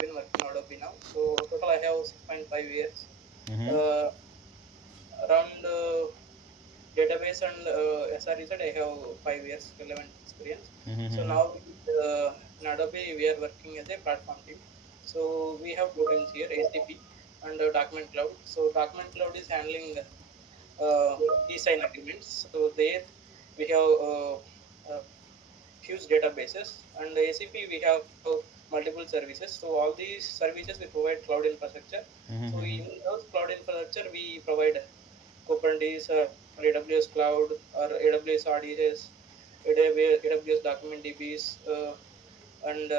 have been working on Adobe now. So total I have 6.5 years. Mm-hmm. Uh, Around database and SRE side, I have 5 years relevant experience. So Mm-hmm. now in Adobe, we are working as a platform team. So we have two teams here, ACP and Document Cloud. So Document Cloud is handling e-sign agreements. So there we have huge databases, and ACP we have multiple services. So all these services we provide cloud infrastructure. So Mm-hmm. in those cloud infrastructure we provide Kubernetes or AWS cloud or AWS RDS, AWS document DBs, and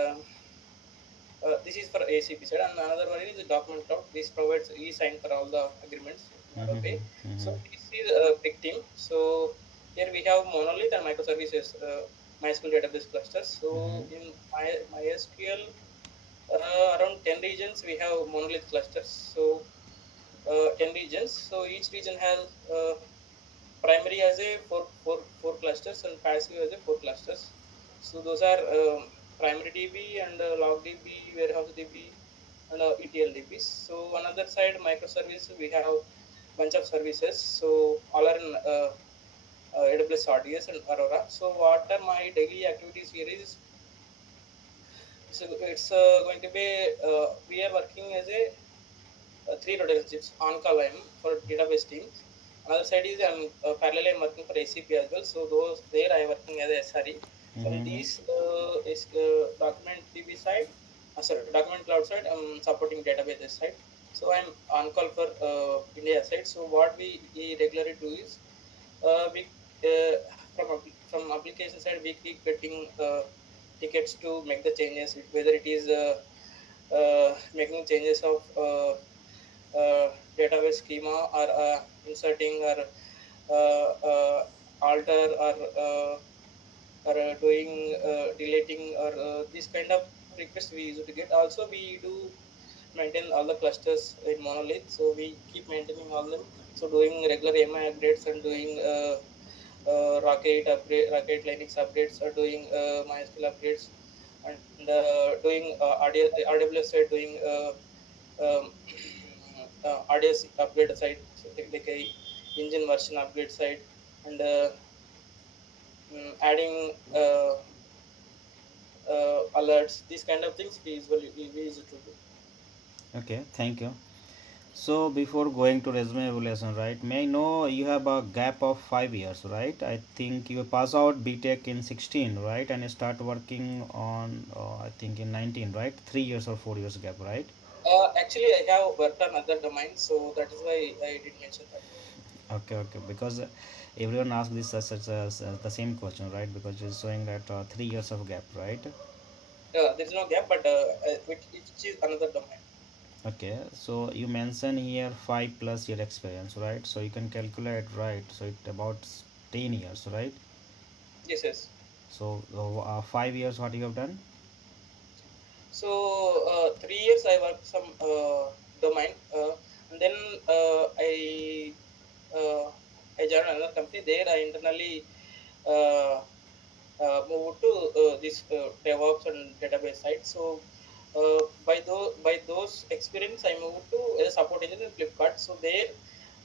this is for ACP side. And another one is the document cloud. This provides e-sign for all the agreements in Adobe. So Mm-hmm. this is a big team. So here we have monolith and microservices, MySQL database clusters. So Mm-hmm. in MySQL, around 10 regions we have monolith clusters. So 10 regions. So each region has primary as a four clusters and passive as a four clusters. So those are primary DB and log DB, warehouse DB, and ETL DBs. So another side microservice we have bunch of services. So all are in AWS RDS and Aurora. So what are my daily activities here is, so it's going to be we are working as a three relationships on call I'm for database teams. Another side is I'm parallel I'm working for ACP as well. So those there I working as a SRE. So in Mm-hmm. these is document DB side, sorry, document cloud side, I'm supporting databases side. So I'm on call for India side. So what we regularly do is we uh, from application side we keep getting tickets to make the changes, whether it is making changes of database schema or inserting or alter or doing deleting or this kind of requests we used to get. Also we do maintain all the clusters in monolith, so we keep maintaining all them. So doing regular AMI updates and doing Rocket Linux updates, or doing MySQL updates, and doing RWS side, doing um, RDS upgrade side, so like a engine version upgrade side, and adding alerts. These kind of things we used to do. Okay, thank you. So before going to resume evaluation, right? May I know you have a gap of 5 years, right? I think you pass out BTech in 16, right? And you start working on, I think in 19, right? 3 years or 4 years gap, right? Actually, I have worked on other domains, so that is why I did mention that. Okay, okay. Because everyone asks this as such as the same question, right? Because it's showing that 3 years of gap, right? There is no gap, but which is another domain. Okay, so you mention here 5 plus year experience, right? So you can calculate, right? So it about 10 years, right? Yes, yes. So 5 years, what you have done? So 3 years I worked some domain, and then uh, I joined another company. There I internally uh, moved to this DevOps and database side. So by those experience, I moved to as a support engineer in Flipkart. So there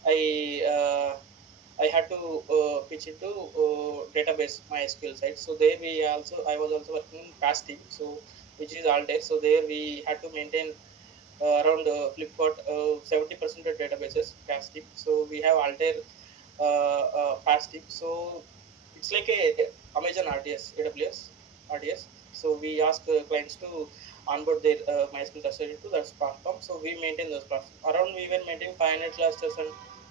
I I had to pitch into database MySQL side. So there I was also working in past team. So which is Altair. So there we had to maintain around Flipkart 70% of databases past team. So we have Altair past team. So it's like a Amazon RDS, AWS RDS. So we ask clients to onboard their MySQL cluster into that platform. So we maintain those platforms. Around we were maintaining 500 clusters and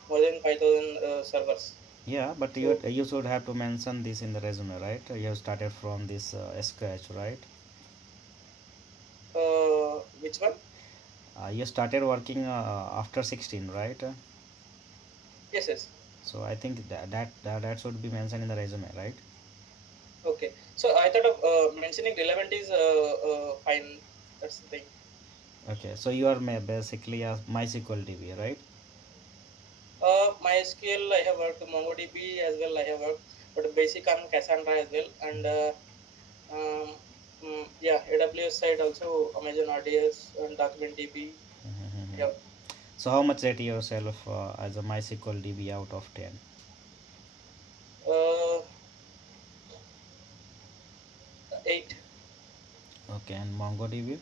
more than 5,000 servers. Yeah, but So you should have to mention this in the resume, right? You have started from this scratch, right? which one? You started working after 16, right? Yes, yes. So I think that should be mentioned in the resume, right? Okay. So I thought of mentioning relevant is fine. That's the thing. Okay, so you are basically a MySQL DB, right? MySQL, I have worked MongoDB as well. I have worked, but basic on Cassandra as well, and um, Yeah, AWS side also Amazon RDS and Document DB. Mhm. Yeah, So how much rate yourself as a MySQL DB out of 10? uh, 8. Okay, and MongoDB?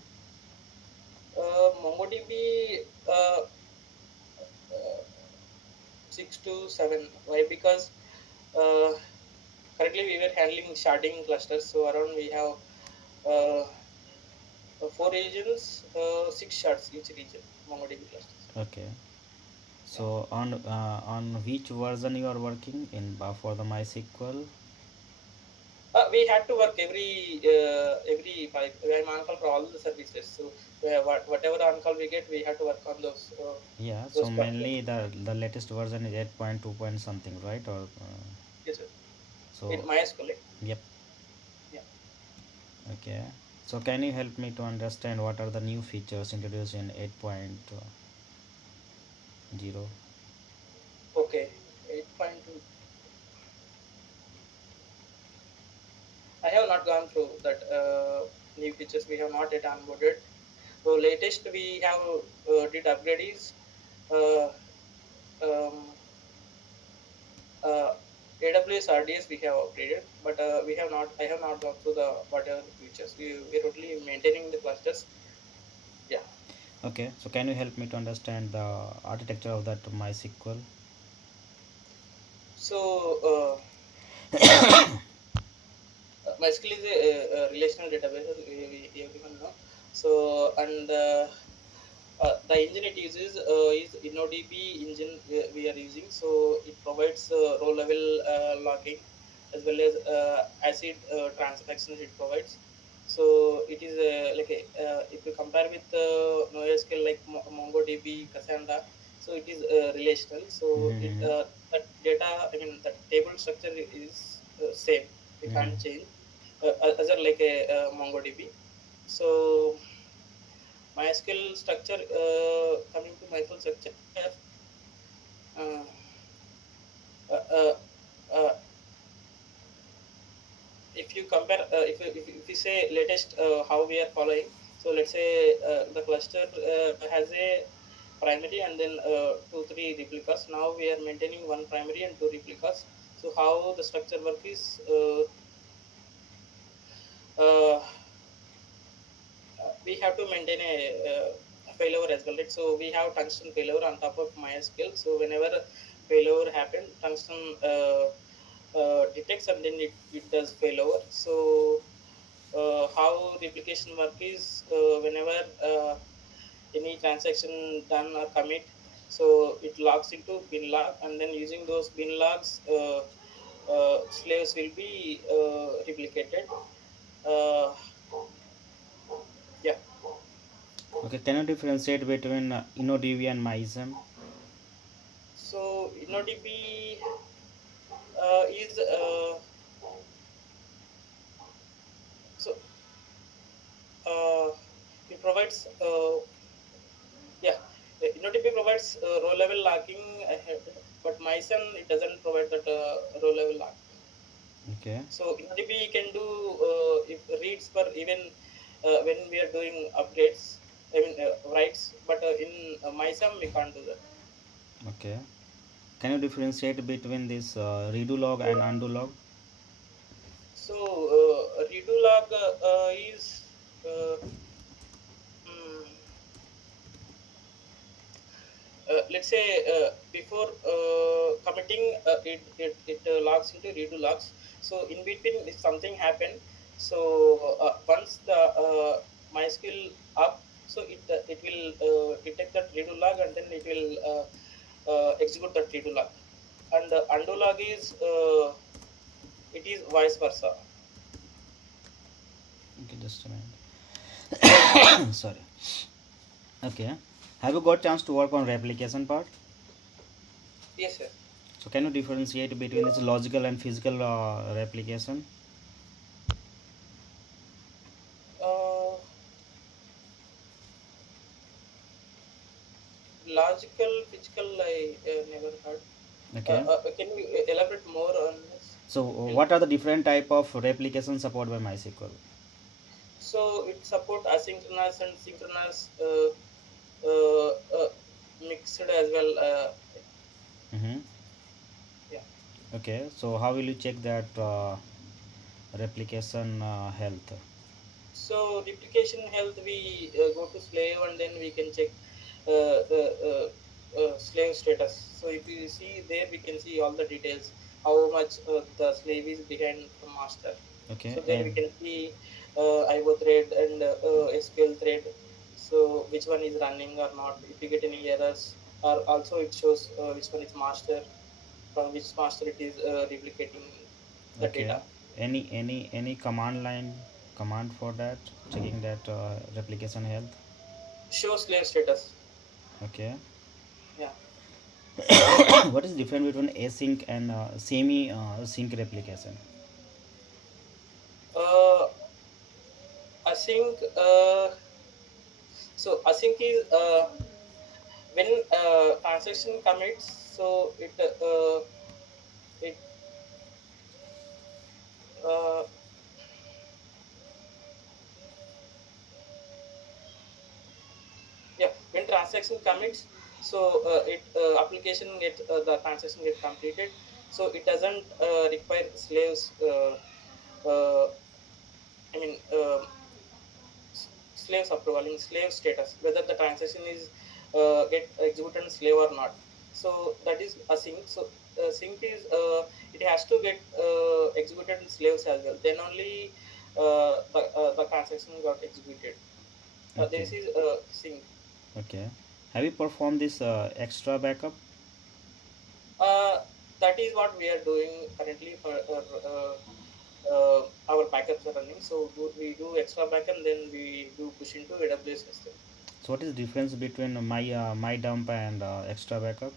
MongoDB, uh, uh, 6 to 7. Why? Because uh, currently we were handling sharding clusters, so around we have uh, 4 regions, 6 shards each region, MongoDB clusters. Okay. Yeah. So on which version you are working in for the MySQL? We had to work every five. I'm on call for all the services, so whatever on call we get, we had to work on Yeah, so those clusters. mainly the latest version is 8.2 point something, right? Or Yes, sir. In so MySQL. yep. Yeah. Okay. So can you help me to understand what are the new features introduced in 8.0? Okay. 8.2. I have not gone through that new features. We have not yet onboarded. So latest we have did upgrades. Uh, um, uh, AWS RDS we have upgraded, but we have not. I have not gone through the whatever features. We're only maintaining the clusters. Yeah. Okay, so can you help me to understand the architecture of that MySQL? So MySQL is a relational database, as we everyone know. So and the engine it uses is InnoDB engine we are using. So it provides row level logging as well as ACID transactions it provides. So it is like if you compare with NoSQL like MongoDB, Cassandra, so it is relational. So it Mm-hmm. that data, I mean that table structure is same. We Mm-hmm. can't change other like a MongoDB. So MySQL structure, coming to MySQL structure, uh, uh, uh, uh, if you compare, if you say latest how we are following, so let's say the cluster has a primary and then 2 3 replicas. Now we are maintaining one primary and 2 replicas. So how the structure work is uh, we have to maintain a failover as well, right? So we have tungsten failover on top of MySQL. So whenever failover happen, tungsten detects and then it does failover. So how replication work is whenever any transaction done or commit, so it logs into bin log, and then using those bin logs, slaves will be replicated. Uh, yeah. Okay, can you differentiate between InnoDB and MySQL? So InnoDB is so uh, it provides yeah, InnoDB provides row level logging, but MySQL it doesn't provide that row level log. Okay. So InnoDB can do if reads per even when we are doing updates, I mean writes, but in MySQL we can't do that. Okay. Can you differentiate between this redo log and undo log? So redo log is uh, mm, let's say before committing, it logs into redo logs. So in between if something happened, so once the MySQL up, so it will detect that redo log and then it will execute that redo log. And the undo log is it is vice versa. Okay, just a minute. Sorry. Okay. Have you got chance to work on replication part? Yes, yes. So can you differentiate between this logical and physical replication? uh, Logical physical I never heard. Okay. Can you elaborate more on this? So Help. what are the different type of replication support by MySQL? So it support asynchronous and synchronous uh, uh, mixed as well. Mm-hmm. Yeah. Okay, so how will you check that replication health? So replication health, we go to slave and then we can check slave status. So if you see there, we can see all the details, how much the slave is behind from master. Okay, So there we and can see IO thread and SQL thread. So which one is running or not. If you get any errors, or also it shows which one is master, from which master it is replicating the okay, data. any command line command for that checking that replication health? Show slave status. Okay. Yeah. What is different between async and semi sync replication? Uh, async. So async is when transaction commits. So it uh, yeah, when transaction commits. So it application get the transaction get completed. So it doesn't require slaves. Uh, I mean. Slaves approval in slave status, whether the transaction is get executed on slave or not. So that is async. So sync is it has to get executed in slaves as well, then only the transaction got executed. Okay, This is sync. okay. Have you performed this extra backup? uh, that is what we are doing currently for our backups are running. So we do extra backup, then we do push into AWS system. So what is difference between my dump and extra backup?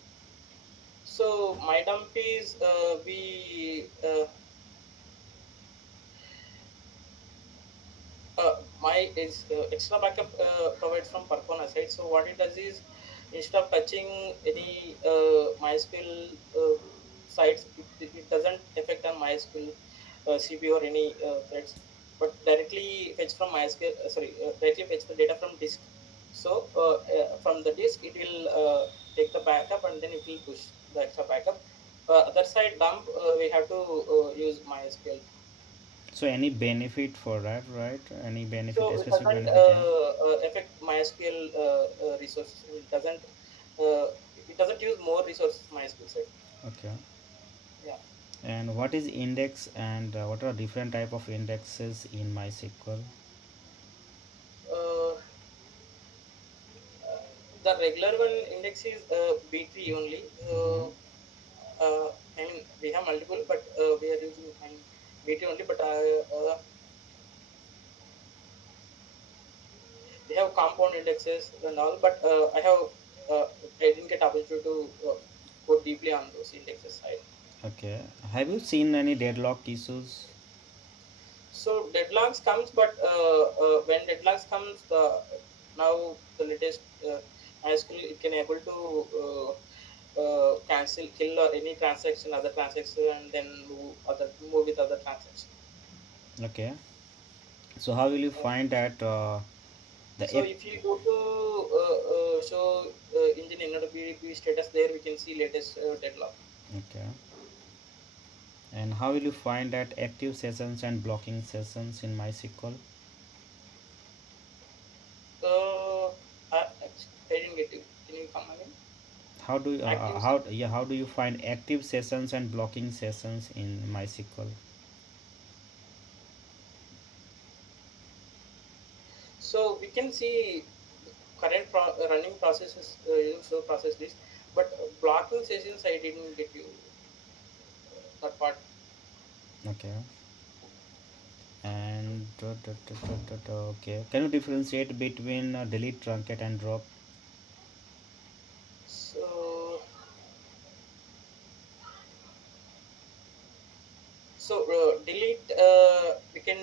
So my dump is we my is extra backup provides from Percona side. So what it does is, instead of touching any MySQL sites, it doesn't affect on MySQL CPU or any threads, but directly fetch from MySQL. Directly fetch the data from disk. So from the disk, it will take the backup and then it will push the extra backup. Other side dump, we have to use MySQL. So any benefit for that, right? Any benefit, So a it specific doesn't benefit? affect MySQL resources. It doesn't use more resources MySQL side. Okay. Yeah. And what is index and what are different type of indexes in MySQL? Uh, the regular one index is B3 only. Mm-hmm. I mean, we have multiple, but we are using B3 only. But we have compound indexes and all. But I didn't get opportunity to go deeply on those indexes side. Okay. Have you seen any deadlock issues? So deadlocks comes, but when deadlocks comes, now the latest MySQL, it can able to cancel, kill or any transaction, other transaction, and then move with other transaction. Okay. So how will you Uh, find that the so if you go to show engine inaudibility status, there we can see latest deadlock. okay. And how will you find that active sessions and blocking sessions in MySQL? I didn't get you. Can you come again? How do you, Active. how do you find active sessions and blocking sessions in MySQL? So we can see current running processes, show process list, but blocking sessions I didn't get you that part. Okay. And okay. Can you differentiate between delete, truncate, and drop? So delete, we can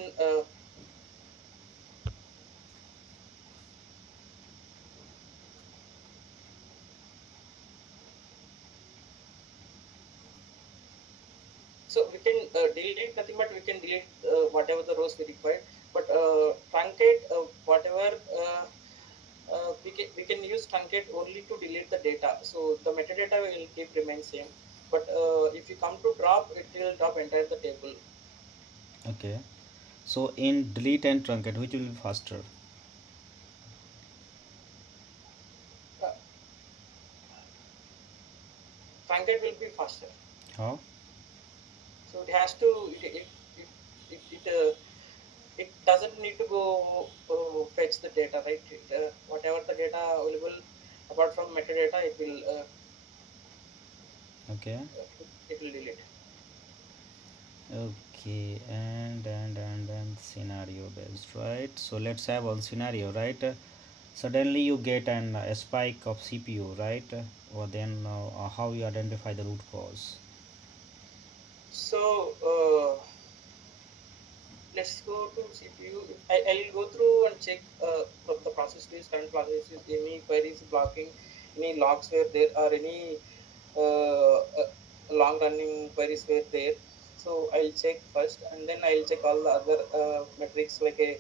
delete nothing, but we can delete whatever the rows we require. But truncate, whatever we can use truncate only to delete the data. So the metadata will keep remain same. But if you come to drop, it will drop entire the table. Okay. So in delete and truncate, which will be faster? Uh, truncate will be faster. How? So it has to it doesn't need to go fetch the data, right? Whatever the data available apart from metadata, Okay. it will delete. Okay, and scenario based, right? So let's have one scenario, right? Suddenly you get a spike of CPU, right? Or then how you identify the root cause? So let's go to CPU. I'll go through and check the process list, current process list, any queries blocking, any logs were there, or any long running queries were there. So I'll check first, and then I'll check all the other metrics like a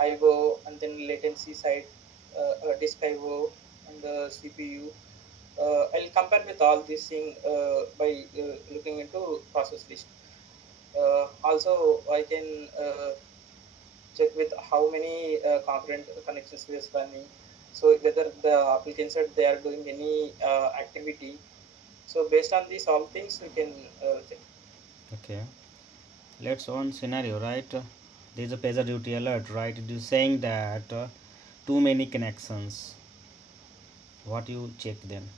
IO, and then latency side, disk IO, and CPU. I'll compare with all these things by looking into process list. Also, I can check with how many concurrent connections we are running. So whether the applicant said they are doing any activity. So based on these all things, we can check. Okay, let's on scenario, right? There's a pager duty alert, right? It is saying that too many connections. What you check then?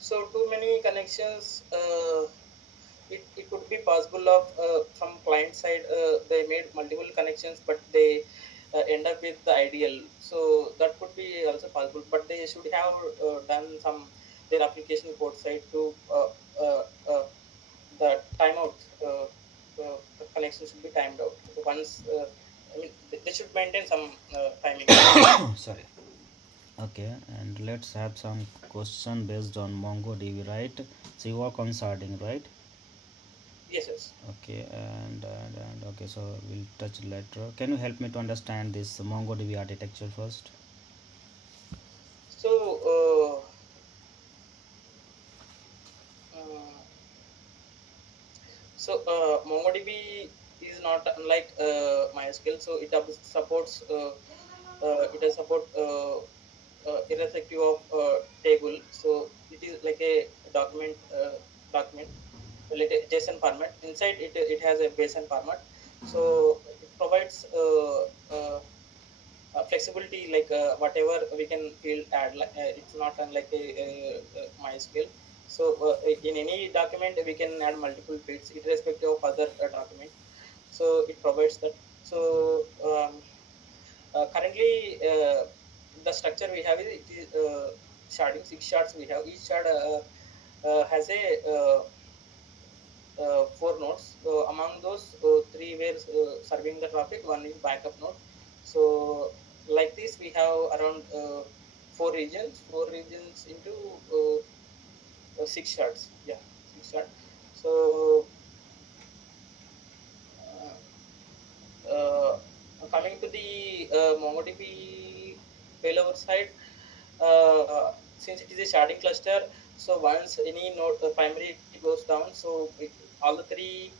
So too many connections. It could be possible of from client side they made multiple connections, but they end up with the ideal. So that could be also possible, but they should have done some their application code side to the timeout. The connection should be timed out once. I mean, they should maintain some timing. Sorry. Okay, and let's have some question based on MongoDB, right? So you work on sharding, right? Yes, yes. Okay, and okay, so we'll touch later. Can you help me to understand this MongoDB architecture first? So uh, MongoDB is not unlike MySQL, so supports it does support irrespective of table. So it is like a document like a JSON format. Inside it has a JSON format, so it provides flexibility like whatever we can field add. Like it's not unlike a MySQL. So in any document we can add multiple fields irrespective of other document. So it provides that. So currently the structure we have is it is sharding. Six shards we have. Each shard has a four nodes. Among those, three were serving the traffic. One is backup node. So like this, we have around four regions. Four regions into six shards. Yeah, six shards. So uh, coming to the MongoDB failover side, since it is a sharding cluster, so once any node primary goes down, so all the three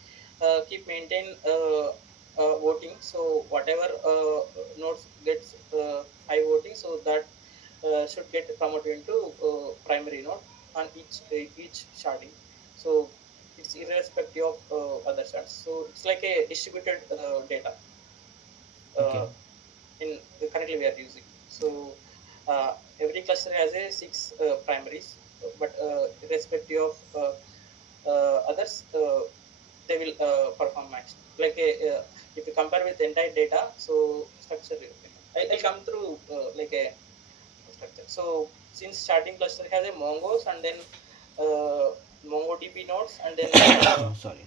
keep maintain voting. So whatever nodes gets high voting, so that should get promoted into primary node on each sharding. So it's irrespective of other shards. So it's like a distributed data Okay, uh, in currently we are using. So every cluster has a six primaries, but irrespective of others, they will perform max. Like if you compare with the entire data, so structure. I'll come through like a structure. So since starting cluster has a Mongos and then MongoDB nodes and then sorry.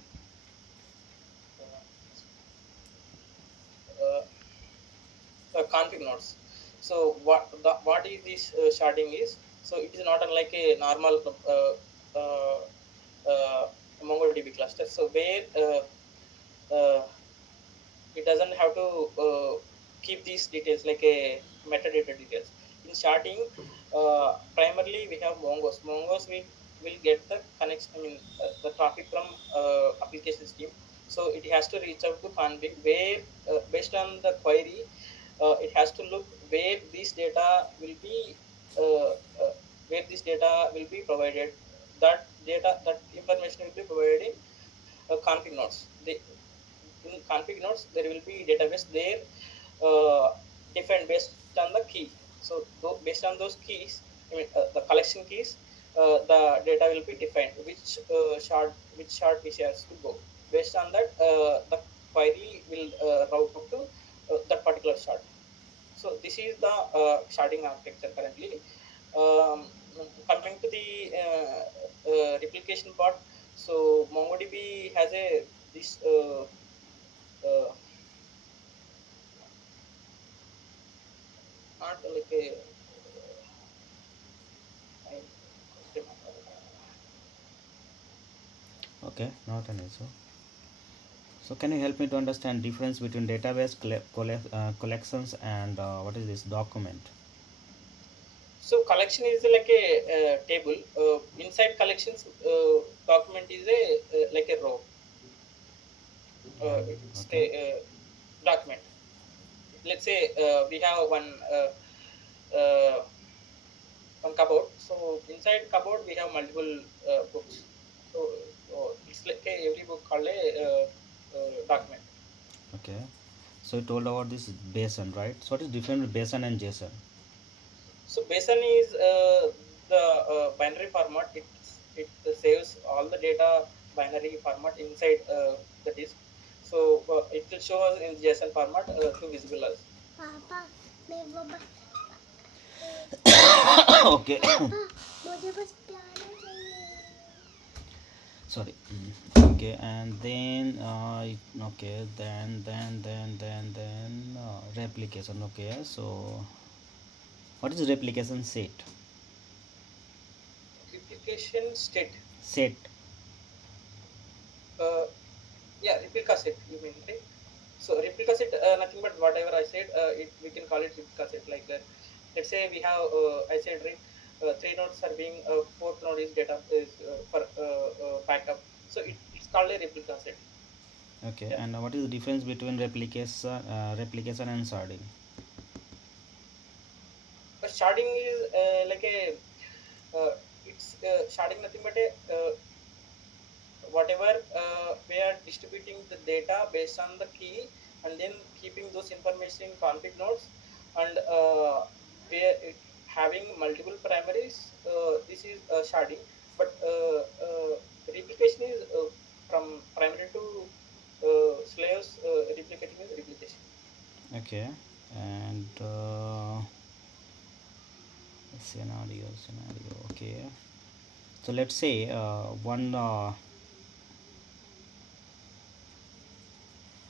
uh, config nodes. So what is this sharding is? So it is not unlike a normal uh, MongoDB cluster. So where uh, it doesn't have to keep these details like a metadata details. In starting, primarily we have Mongoose. Mongoose will get the connection, I mean, the traffic from application stream. So it has to reach out to config where, based on the query, it has to look where this data will be, uh, uh, provided. That data, that information will be provided in config nodes. In config nodes, there will be database there, uh, defined based on the key. So based on those keys, I mean, the collection keys, the data will be defined which shard which has to go. Based on that, the query will route to that particular shard. So this is the sharding architecture currently. Um, Coming to the replication part, so MongoDB has a this not like a I remember. Okay, not an issue. So can you help me to understand difference between database collections and what is this document? So collection is like a table. Inside collections, document is a like a row. It's a Okay, document. Let's say we have uh, one cupboard. So inside cupboard we have multiple books. So it's like every book called a document. okay. So you told about this basin, right? So what is different with basin and JSON? So BASIN is the binary format. It saves all the data binary format inside the disk. So it will show us in JSON format to visible us. पापा मैं वो बस Okay. पापा मुझे बस piano चाहिए Sorry. Okay, and then okay, then replication. Okay, so what is replication set? Replication state. Set. Uh, yeah, replica set. You mean, right? So replica set, nothing but whatever I said. We can call it replica set. Like let's say we have I said right, three nodes are being fourth node is data is for backup. So it's called a replica set. Okay, Yeah. and what is the difference between replication and sharding? But sharding is like a it's sharding nothing but a whatever we are distributing the data based on the key, and then keeping those information in config nodes, and we are having multiple primaries. This is sharding, but replication is from primary to slaves. Replicating is replication. Okay, and scenario. Okay, so let's say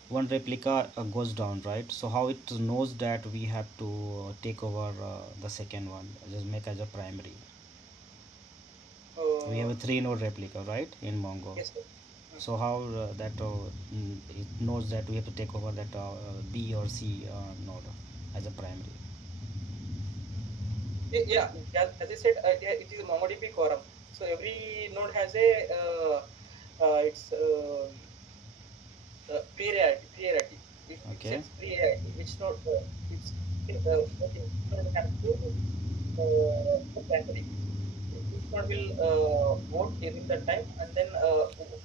one replica goes down, right? So how it knows that we have to take over the second one, just make as a primary. We have Uh, a three node replica, right, in Mongo. yes, sir. So how it knows that we have to take over that B or C node as a primary. Yeah, yeah, as I said, yeah, it is a MongoDB quorum. So every node has a its priority. It Okay, sets priority. Which node? It's okay. Which node has to put primary. Which node will vote during that time, and then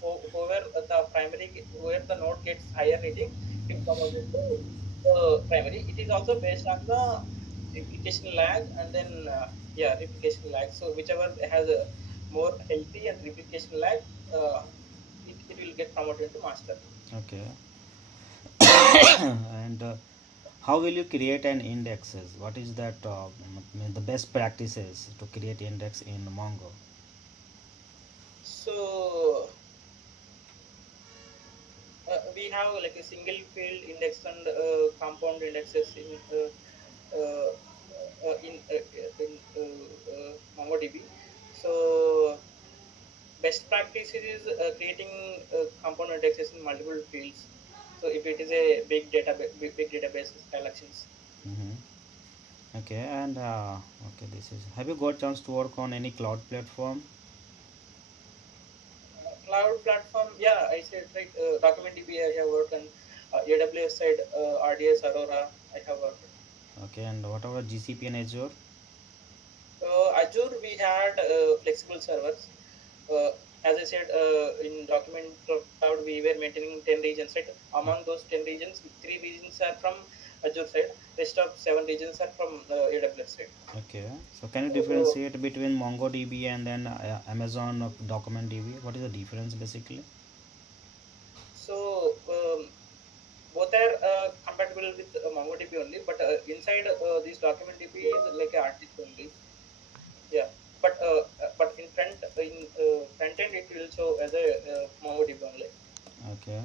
whoever the primary, whoever the node gets higher rating, will come out into primary. It is also based on the replication lag, and then yeah, replication lag. So whichever has a more healthy and replication lag, it will get promoted to master. okay. And how will you create an indexes? What is that the best practices to create index in Mongo? So we have like a single field index and compound indexes in MongoDB. So best practice is creating compound indexes in multiple fields. So if it is a big database collections. Mm-hmm. Okay, and okay, this is. Have you got chance to work on any cloud platform? Cloud platform, yeah, I said right. Document DB I have worked on. AWS side, RDS Aurora I have worked. Okay, and what about GCP and Azure? Azure we had flexible servers. Uh, as I said, in document cloud we were maintaining 10 regions, right? Among those 10 regions, 3 regions are from Azure side. Rest of 7 regions are from AWS side. Okay, so can you Uh, differentiate between MongoDB and then Amazon Document DB? What is the difference basically? so both are compatible with MongoDB only, but inside this document DB is like an artist only. Yeah, but in front end it will show as a MongoDB only. Okay,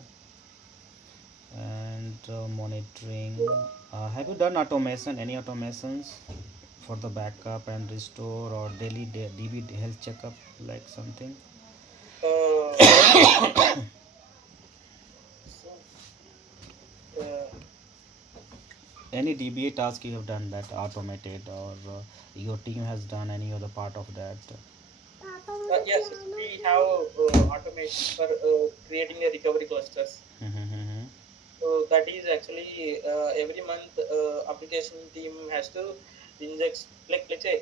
and monitoring. Have you done automation? Any automations for the backup and restore or daily DB health checkup, like something? Uh, so uh, Any DBA task you have done that automated, or your team has done any other part of that? पापा मुझे yes, piano we have चाहिए. automation for creating a recovery clusters. Mm-hmm. So that is actually every month application team has to inject, like let's say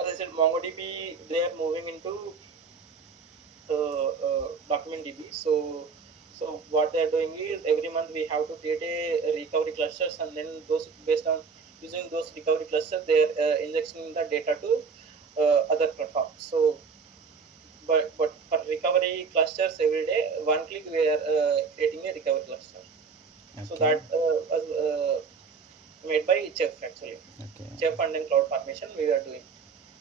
as I said, MongoDB they are moving into document DB. So what they are doing is every month we have to create a recovery clusters, and then those based on using those recovery clusters, they are injecting the data to other platforms. So but for recovery clusters every day, one click we are creating a recovery cluster. So Okay, that was made by Chef actually. okay. Chef and then cloud formation we are doing.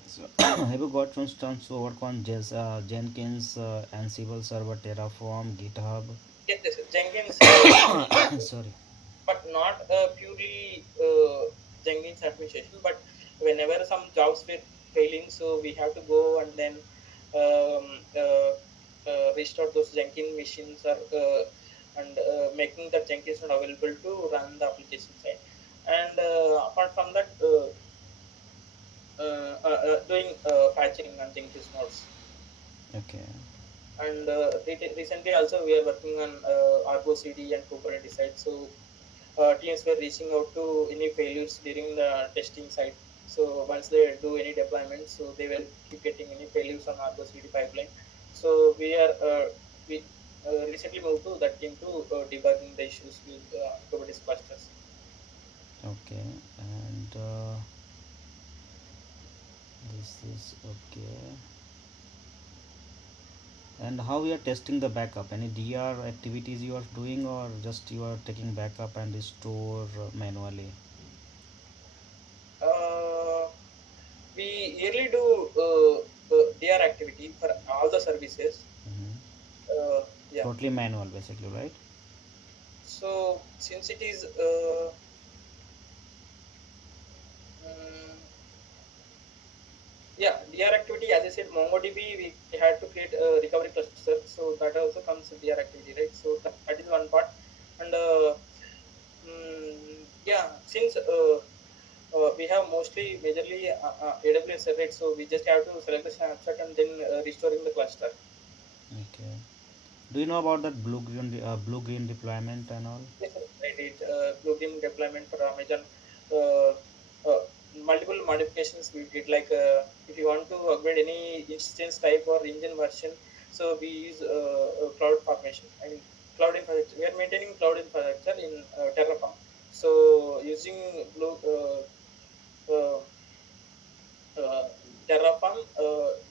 So, have you got for instance to work on Jenkins, Ansible Server, Terraform, GitHub? Yes, yes, Jenkins, Sorry. but not purely Jenkins administration. But whenever some jobs were failing, so we have to go and then restore those Jenkins machines, or and making the Jenkins not available to run the application side. And apart from that, doing patching on Jenkins nodes. Okay. And recently also we are working on Argo CD and Kubernetes side. So teams were reaching out to any failures during the testing side. So once they do any deployment, so they will keep getting any failures on Argo CD pipeline. So we recently moved to that team to debugging the issues with Kubernetes clusters. Okay, and this is okay. And how you are testing the backup? Any DR activities you are doing, or just you are taking backup and restore manually? Uh, we yearly do DR activity for all the services. Hmm. Yeah. Totally manual, basically, right? So since it is mm, yeah, DR activity, as I said, MongoDB we had to create a recovery cluster, so that also comes with DR activity, right? So that is one part. And yeah, since we have mostly majorly AWS, right? So we just have to select the snapshot and then restoring the cluster. Okay. Do you know about that blue green deployment and all? Yes, sir, I did plugin deployment for Amazon. Uh, uh, Multiple modifications we did. Like if you want to upgrade any instance type or engine version, so we use cloud formation. I mean cloud infrastructure. We are maintaining cloud infrastructure in Terraform. So using uh, uh, Terraform,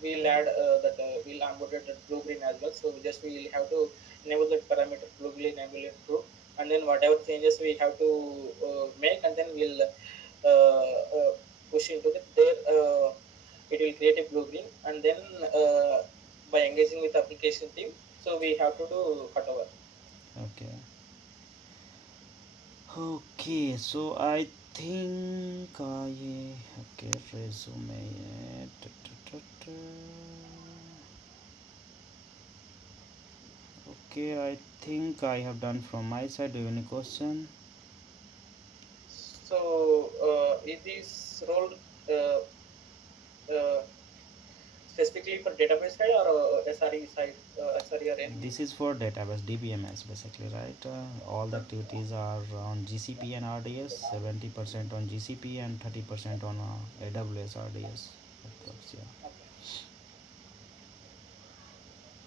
we'll add we'll onboard that blue green as well. So just we'll have to enable that parameter blue green, enable it true, and then whatever changes we have to make, and then we'll push into that. There, it will create a blue green, and then by engaging with application team, so we have to do cutover. Okay. Okay, so I think I okay resume. Ta, ta, ta, ta. Okay, I think I have done from my side. Do you have any question? So, is this role uh, uh, specifically for database side or SRE side, SRE or any? This is for database DBMS basically, right? All the activities are on GCP and RDS, 70% on GCP and 30% on AWS RDS. Approx, yeah. Okay.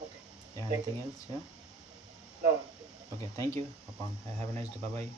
Okay. Yeah, Thank you. anything else? Yeah. No. Okay, thank you. Upon have a nice day. Bye bye.